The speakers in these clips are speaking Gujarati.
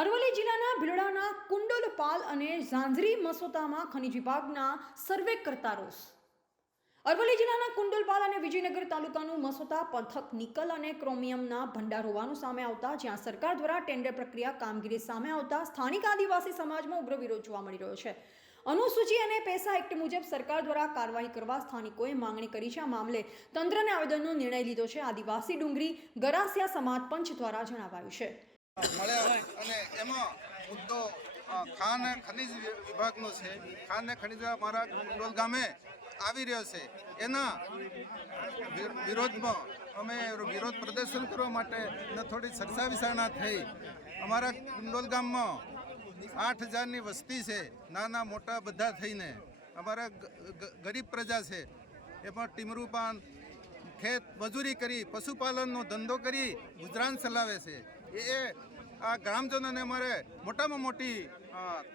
અરવલ્લી જિલ્લાના ભિલોડાના કુંડોલપાલ અને ઝાંઝરી મસોતામાં ખનિજ વિભાગના સર્વે કરતા રોષ. અરવલ્લી જિલ્લાના કુંડોલપાલ અને વિજયનગર તાલુકાનું મસોતા પંથક નિકલ અને ક્રોમિયમના ભંડાર હોવાનું સામે આવતા, જ્યાં સરકાર દ્વારા ટેન્ડર પ્રક્રિયા કામગીરી સામે આવતા સ્થાનિક આદિવાસી સમાજમાં ઉગ્ર વિરોધ જોવા મળી રહ્યો છે. અનુસૂચિ અને પૈસા એક્ટ મુજબ સરકાર દ્વારા કાર્યવાહી કરવા સ્થાનિકોએ માંગણી કરી છે. આ મામલે તંત્રને આવેદનનો નિર્ણય લીધો છે. આદિવાસી ડુંગરી ગરાસિયા સમાજ પંચ દ્વારા જણાવાયું છે. અને એમાં મુદ્દો ખાન ખનિજ વિભાગનો છે. ખાન ખનિજ વિભાગ મારા કુંડોલ ગામે આવી રહ્યો છે. એના વિરોધમાં અમે વિરોધ પ્રદર્શન કરવા માટે થોડી ચર્ચા વિચારણા થઈ. અમારા કુંડોલ ગામમાં 8,000ની વસ્તી છે, નાના મોટા બધા થઈને. અમારા ગરીબ પ્રજા છે. એમાં ટીમરૂ પાન, ખેત મજૂરી કરી, પશુપાલનનો ધંધો કરી ગુજરાન ચલાવે છે. એ આ ગ્રામજનોને અમારે મોટામાં મોટી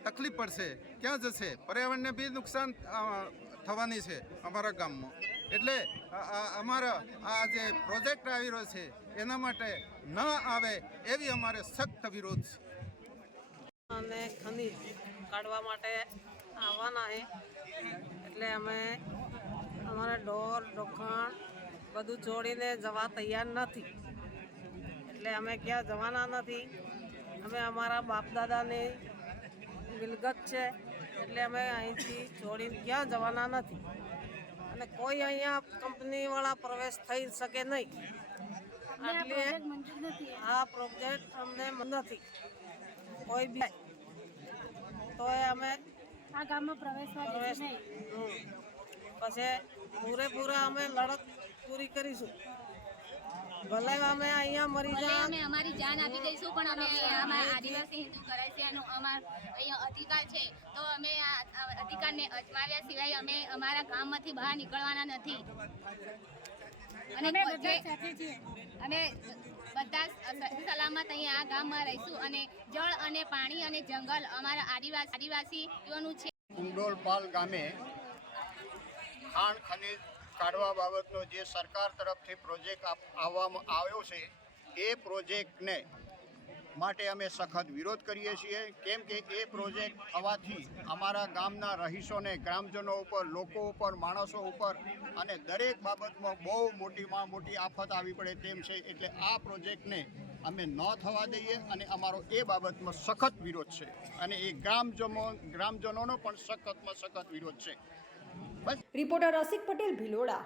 તકલીફ પડશે. ક્યાં જશે? પર્યાવરણને બી નુકસાન થવાની છે અમારા ગામમાં. એટલે અમારા આ જે પ્રોજેક્ટ આવી રહ્યો છે એના માટે ન આવે એવી અમારે સખ્ત વિરોધ છે. અને ખનિજ કાઢવા માટે આવવાના છે, એટલે અમે અમારા ઢોર ઢોખાણ બધું છોડીને જવા તૈયાર નથી. એટલે અમે ક્યાં જવાના નથી. અમે અમારા બાપ દાદાની મિલકત છે, એટલે અમે અહીંથી છોડીને ક્યાં જવાના નથી. અને કોઈ અહીંયા કંપનીવાળા પ્રવેશ થઈ શકે નહીં. એટલે આ પ્રોજેક્ટ અમને નથી કોઈ બી, તો અમે આ ગામમાં પ્રવેશ પછી પૂરેપૂરા અમે લડત પૂરી કરીશું. ભલે અમે અહીંયા મરી જાય, અમે અમારી જાન આપી દઈશું, પણ અમે આદિવાસી હિન્દુ ગરાસિયાનો અહીંયા અધિકાર છે, તો અમે આ અધિકારને અજમાવ્યા સિવાય અમે અમારા ગામમાંથી બહાર નીકળવાના નથી. અને અમે બધા સલામત અહીંયા આ ગામમાં રહીશું. અને જળ અને પાણી અને જંગલ અમારા આદિવાસીઓનું છે. કુંડોલપાલ ગામે ખાણ ખનિજ કાઢવા બાબતનો જે સરકાર તરફથી પ્રોજેક્ટ આવવામાં આવ્યો છે, એ પ્રોજેક્ટને માટે અમે સખત વિરોધ કરીએ છીએ. કેમ કે એ પ્રોજેક્ટ થવાથી અમારા ગામના રહીશોને, ગ્રામજનો ઉપર, લોકો ઉપર, માણસો ઉપર અને દરેક બાબતમાં બહુ મોટી આફત આવી પડે તેમ છે. એટલે આ પ્રોજેક્ટને અમે ન થવા દઈએ અને અમારો એ બાબતમાં સખત વિરોધ છે. અને એ ગ્રામજનોનો પણ સખતમાં સખત વિરોધ છે. રિપોર્ટર રસિક પટેલ, ભિલોડા.